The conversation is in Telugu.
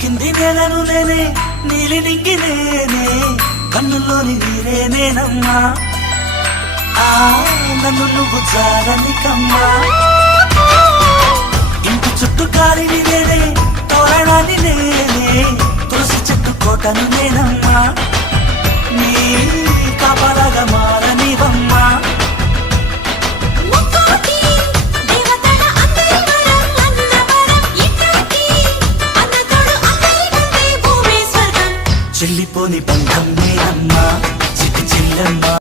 కింది నేలను నేనే, నీలి నింగి నేనే, కన్నుల్లోని నీరే నేనమ్మా. నన్ను నువ్వు జారనికమ్మా. ఇంటి చుట్టూ కాలిని నేనే, తోరణాన్ని నేనే, తులసి చెట్టు కోటను నేనమ్మా. నీ కాపలాగా మారనివమ్మా. చెల్లిపోని బంధం నేనమ్మా, చిటి చిల్లమ్మా.